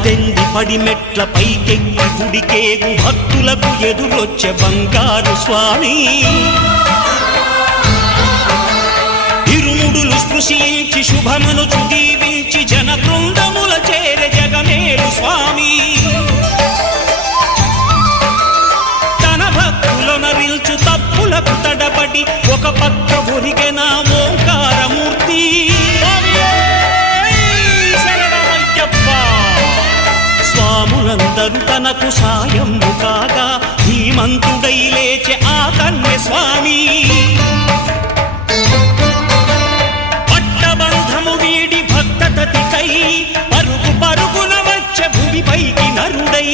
పద్దెంది పడిమెట్ల పైకెక్కి గుడికేగు భక్తులకు ఎదురొచ్చే బంగారు స్వామి ఇరుముడులు స్పృశించి శుభమును దీవించి జన బృందముల చేరే జగమేలు స్వామి తన భక్తులనరిల్చు తప్పులకు తడబడి ఒక పక్క ఒరిగెన ఓంకారమూర్తి స్వాములందరూ తనకు సాయము కాగా ధీమంతుడై లేచే ఆ కన్య స్వామి పట్టబంధము వీడి భక్తతతికై పరుగు పరుగున వచ్చే భూమిపైకి నరుడై